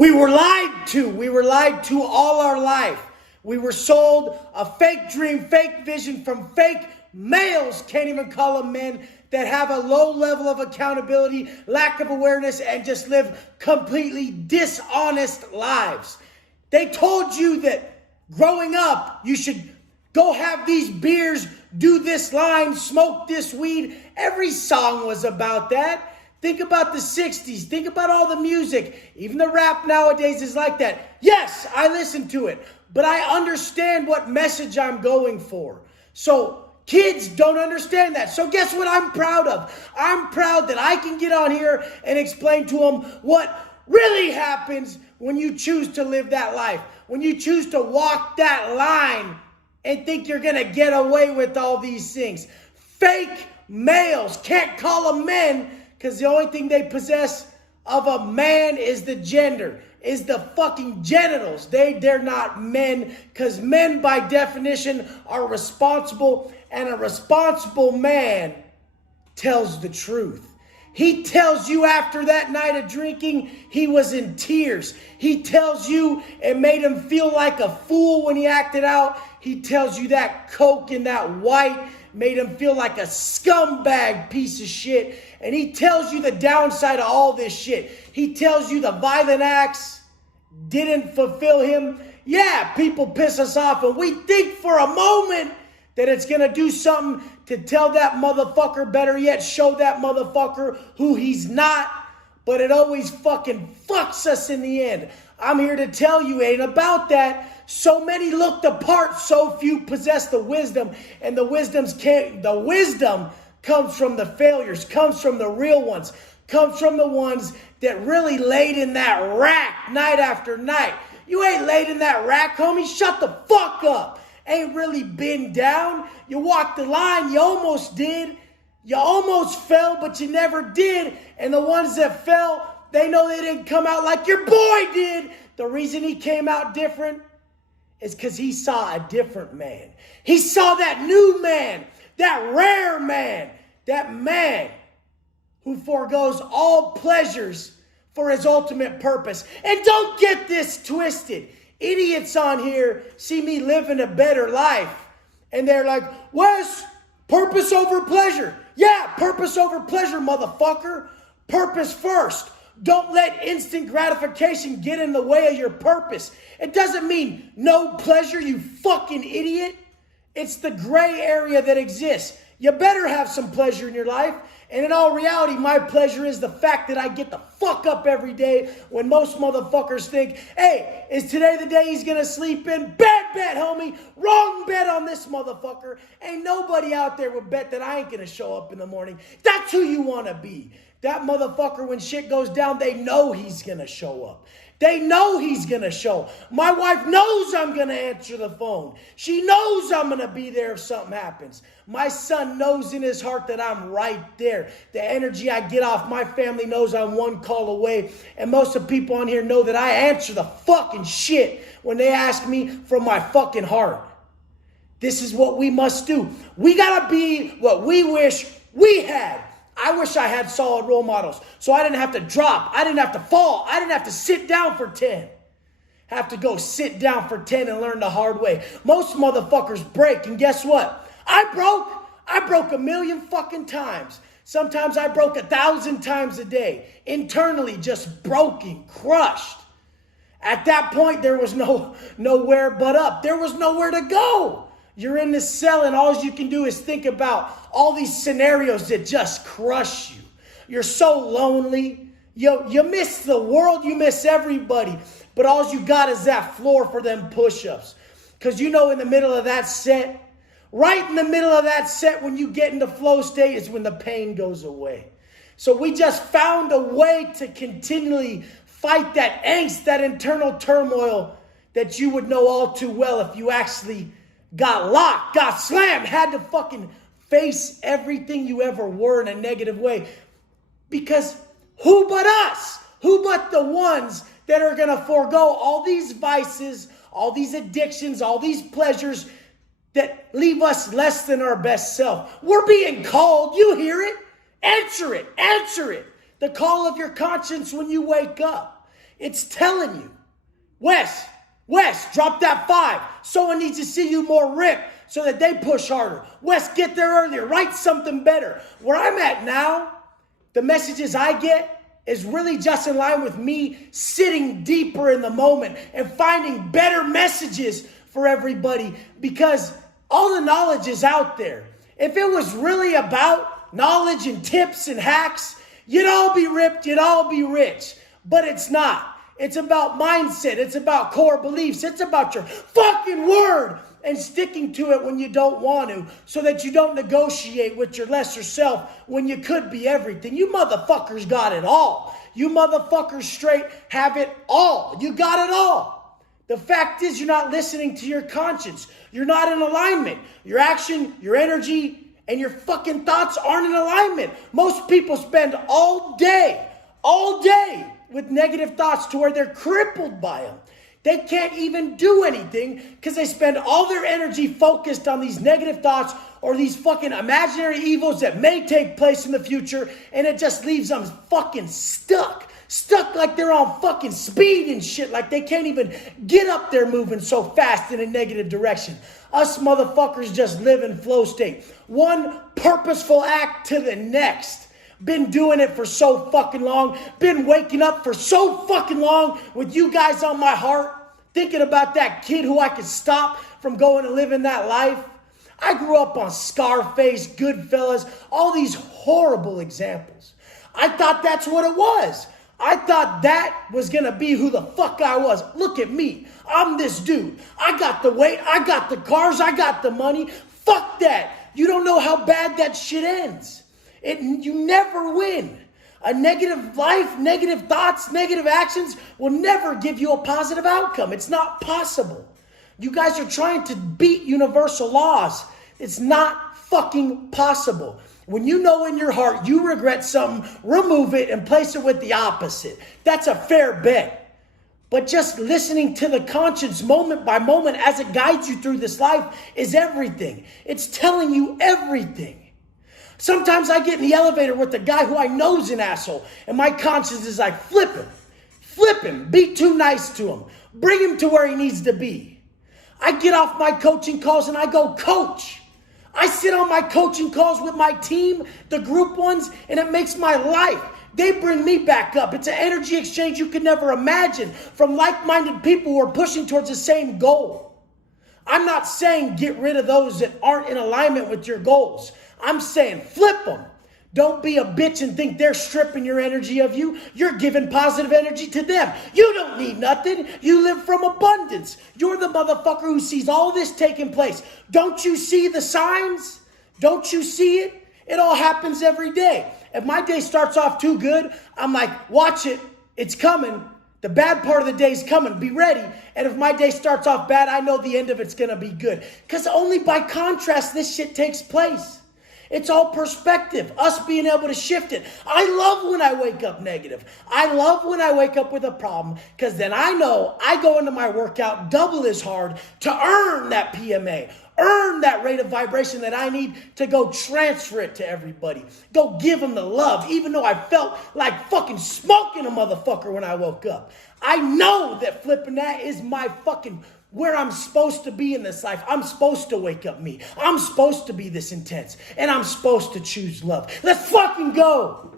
We were lied to. We were lied to all our life. We were sold a fake dream, fake vision from fake males, can't even call them men, that have a low level of accountability, lack of awareness, and just live completely dishonest lives. They told you that growing up, you should go have these beers, do this line, smoke this weed. Every song was about that. Think about the 60s. Think about all the music. Even the rap nowadays is like that. Yes, I listen to it, but I understand what message I'm going for. So kids don't understand that. So guess what I'm proud of? I'm proud that I can get on here and explain to them what really happens when you choose to live that life. When you choose to walk that line and think you're going to get away with all these things. Fake males, can't call them men, because the only thing they possess of a man is the gender, is the fucking genitals. They're not men, because men by definition are responsible, and a responsible man tells the truth. He tells you after that night of drinking, he was in tears. He tells you it made him feel like a fool when he acted out. He tells you that coke and that white made him feel like a scumbag piece of shit. And he tells you the downside of all this shit. He tells you the violent acts didn't fulfill him. Yeah, people piss us off, and we think for a moment that it's going to do something to tell that motherfucker, better yet, show that motherfucker who he's not. But it always fucking fucks us in the end. I'm here to tell you, ain't about that. So many look the part, so few possess the wisdom. And the wisdom comes from the failures, comes from the real ones, comes from the ones that really laid in that rack night after night. You ain't laid in that rack, homie. Shut the fuck up. Ain't really been down. You walked the line. You almost did. You almost fell, but you never did. And the ones that fell, they know they didn't come out like your boy did. The reason he came out different is because he saw a different man. He saw that new man, that rare man, that man who forgoes all pleasures for his ultimate purpose. And don't get this twisted. Idiots on here see me living a better life, and they're like, Wes, purpose over pleasure. Yeah, purpose over pleasure, motherfucker. Purpose first. Don't let instant gratification get in the way of your purpose. It doesn't mean no pleasure, you fucking idiot. It's the gray area that exists. You better have some pleasure in your life. And in all reality, my pleasure is the fact that I get the fuck up every day when most motherfuckers think, hey, is today the day he's going to sleep in? Bad bet, homie. Wrong bet on this motherfucker. Ain't nobody out there would bet that I ain't going to show up in the morning. That's who you want to be. That motherfucker, when shit goes down, they know he's going to show up. They know he's going to show. My wife knows I'm going to answer the phone. She knows I'm going to be there if something happens. My son knows in his heart that I'm right there. The energy I get off my family knows I'm one call away. And most of the people on here know that I answer the fucking shit when they ask me from my fucking heart. This is what we must do. We got to be what we wish we had. I wish I had solid role models so I didn't have to drop. I didn't have to fall. I didn't have to sit down for 10. Have to go sit down for 10 and learn the hard way. Most motherfuckers break, and guess what? I broke a million fucking times. Sometimes I broke 1,000 times a day. Internally just broken, crushed. At that point, there was nowhere but up. There was nowhere to go. You're in this cell, and all you can do is think about all these scenarios that just crush you. You're so lonely. You miss the world. You miss everybody. But all you got is that floor for them push-ups. Because you know in the middle of that set, right in the middle of that set when you get into flow state is when the pain goes away. So we just found a way to continually fight that angst, that internal turmoil that you would know all too well if you actually got locked, got slammed, had to fucking face everything you ever were in a negative way. Because who but us? Who but the ones that are going to forego all these vices, all these addictions, all these pleasures that leave us less than our best self? We're being called. You hear it? Answer it. Answer it. The call of your conscience when you wake up. It's telling you. Wes, drop that 5. Someone needs to see you more ripped so that they push harder. Wes, get there earlier. Write something better. Where I'm at now, the messages I get is really just in line with me sitting deeper in the moment and finding better messages for everybody, because all the knowledge is out there. If it was really about knowledge and tips and hacks, you'd all be ripped, you'd all be rich. But it's not. It's about mindset. It's about core beliefs. It's about your fucking word and sticking to it when you don't want to, so that you don't negotiate with your lesser self when you could be everything. You motherfuckers got it all. You motherfuckers straight have it all. You got it all. The fact is, you're not listening to your conscience. You're not in alignment. Your action, your energy, and your fucking thoughts aren't in alignment. Most people spend all day with negative thoughts to where they're crippled by them. They can't even do anything because they spend all their energy focused on these negative thoughts or these fucking imaginary evils that may take place in the future, and it just leaves them fucking stuck like they're on fucking speed and shit, like they can't even get up there moving so fast in a negative direction. Us motherfuckers just live in flow state. One purposeful act to the next. Been doing it for so fucking long. Been waking up for so fucking long with you guys on my heart. Thinking about that kid who I could stop from going and living that life. I grew up on Scarface, Goodfellas, all these horrible examples. I thought that's what it was. I thought that was going to be who the fuck I was. Look at me. I'm this dude. I got the weight. I got the cars. I got the money. Fuck that. You don't know how bad that shit ends. You never win. A negative life, negative thoughts, negative actions will never give you a positive outcome. It's not possible. You guys are trying to beat universal laws. It's not fucking possible. When you know in your heart you regret something, remove it and place it with the opposite. That's a fair bet. But just listening to the conscience moment by moment as it guides you through this life is everything. It's telling you everything. Sometimes I get in the elevator with a guy who I know is an asshole, and my conscience is like, flip him, be too nice to him, bring him to where he needs to be. I get off my coaching calls and I go coach. I sit on my coaching calls with my team, the group ones, and it makes my life. They bring me back up. It's an energy exchange you could never imagine from like-minded people who are pushing towards the same goal. I'm not saying get rid of those that aren't in alignment with your goals. I'm saying flip them. Don't be a bitch and think they're stripping your energy of you. You're giving positive energy to them. You don't need nothing. You live from abundance. You're the motherfucker who sees all this taking place. Don't you see the signs? Don't you see it? It all happens every day. If my day starts off too good, I'm like, watch it. It's coming. The bad part of the day is coming. Be ready. And if my day starts off bad, I know the end of it's going to be good. Because only by contrast this shit takes place. It's all perspective, us being able to shift it. I love when I wake up negative. I love when I wake up with a problem, because then I know I go into my workout double as hard to earn that PMA, earn that rate of vibration that I need to go transfer it to everybody. Go give them the love, even though I felt like fucking smoking a motherfucker when I woke up. I know that flipping that is my fucking where I'm supposed to be in this life. I'm supposed to wake up me. I'm supposed to be this intense. And I'm supposed to choose love. Let's fucking go.